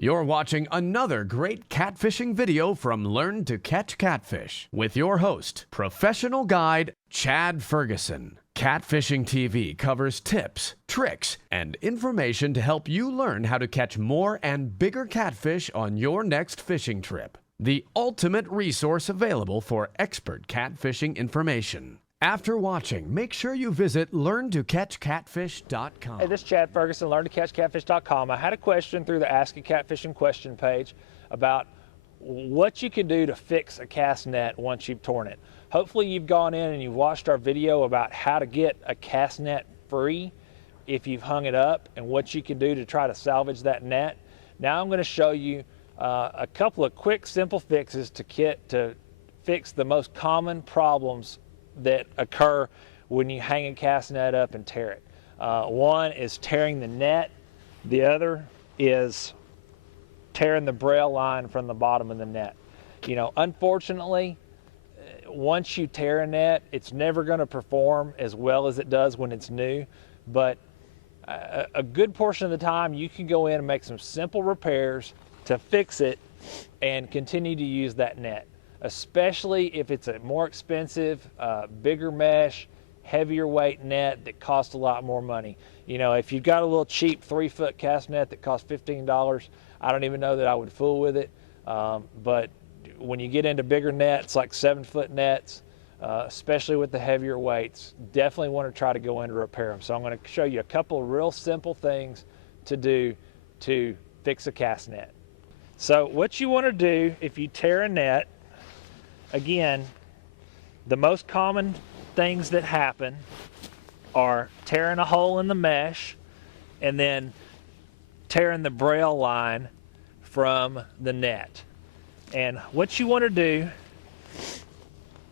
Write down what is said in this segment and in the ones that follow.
You're watching another great catfishing video from Learn to Catch Catfish with your host, professional guide Chad Ferguson. Catfishing TV covers tips, tricks, and information to help you learn how to catch more and bigger catfish on your next fishing trip. The ultimate resource available for expert catfishing information. After watching, make sure you visit learntocatchcatfish.com. Hey, this is Chad Ferguson, learntocatchcatfish.com. I had a question through the Ask a Catfishing question page about what you can do to fix a cast net once you've torn it. Hopefully you've gone in and you've watched our video about how to get a cast net free if you've hung it up and what you can do to try to salvage that net. Now I'm going to show you a couple of quick, simple fixes to fix the most common problems that occur when you hang a cast net up and tear it. One is tearing the net. The other is tearing the braille line from the bottom of the net. You know, unfortunately, once you tear a net, it's never going to perform as well as it does when it's new, but a good portion of the time you can go in and make some simple repairs to fix it and continue to use that net, especially if it's a more expensive, bigger mesh, heavier weight net that costs a lot more money. You know, if you've got a little cheap 3-foot cast net that costs $15, I don't even know that I would fool with it. But when you get into bigger nets, like 7-foot nets, especially with the heavier weights, definitely want to try to go in and repair them. So I'm going to show you a couple of real simple things to do to fix a cast net. So what you want to do if you tear a net, again, the most common things that happen are tearing a hole in the mesh and then tearing the braille line from the net. And what you want to do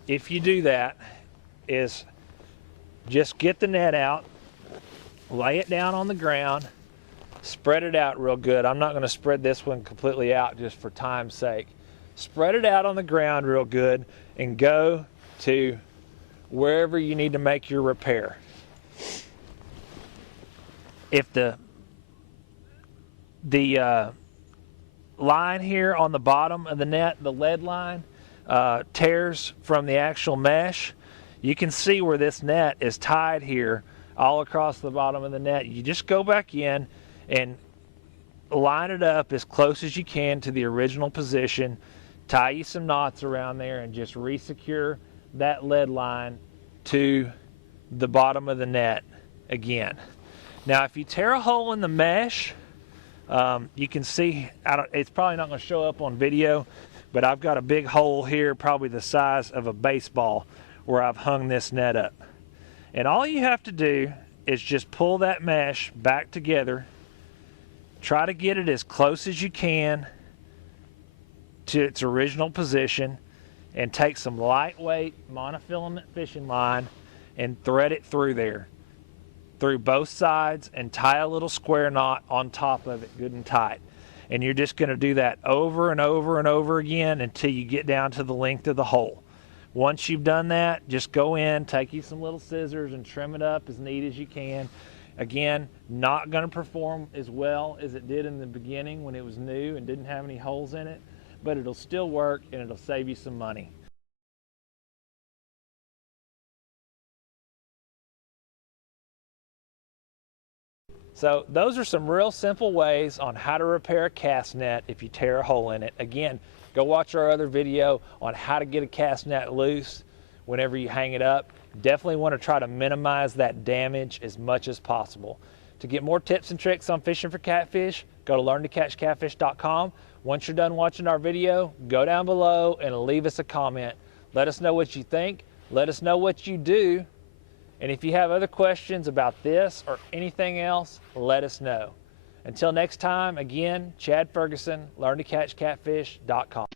if you do that is just get the net out, lay it down on the ground, spread it out real good. I'm not going to spread this one completely out just for time's sake. Spread it out on the ground real good and go to wherever you need to make your repair. If the line here on the bottom of the net, the lead line, tears from the actual mesh, you can see where this net is tied here all across the bottom of the net. You just go back in and line it up as close as you can to the original position, tie you some knots around there, and just re-secure that lead line to the bottom of the net again. Now if you tear a hole in the mesh, you can see, it's probably not going to show up on video, but I've got a big hole here, probably the size of a baseball, where I've hung this net up. And all you have to do is just pull that mesh back together, try to get it as close as you can to its original position, and take some lightweight monofilament fishing line and thread it through there, through both sides, and tie a little square knot on top of it good and tight. And you're just going to do that over and over and over again until you get down to the length of the hole. Once you've done that, just go in, take you some little scissors and trim it up as neat as you can. Again, not going to perform as well as it did in the beginning when it was new and didn't have any holes in it, but it'll still work and it'll save you some money. So those are some real simple ways on how to repair a cast net if you tear a hole in it. Again, go watch our other video on how to get a cast net loose whenever you hang it up. Definitely want to try to minimize that damage as much as possible. To get more tips and tricks on fishing for catfish, go to learntocatchcatfish.com. Once you're done watching our video, go down below and leave us a comment. Let us know what you think. Let us know what you do. And if you have other questions about this or anything else, let us know. Until next time, again, Chad Ferguson, learntocatchcatfish.com.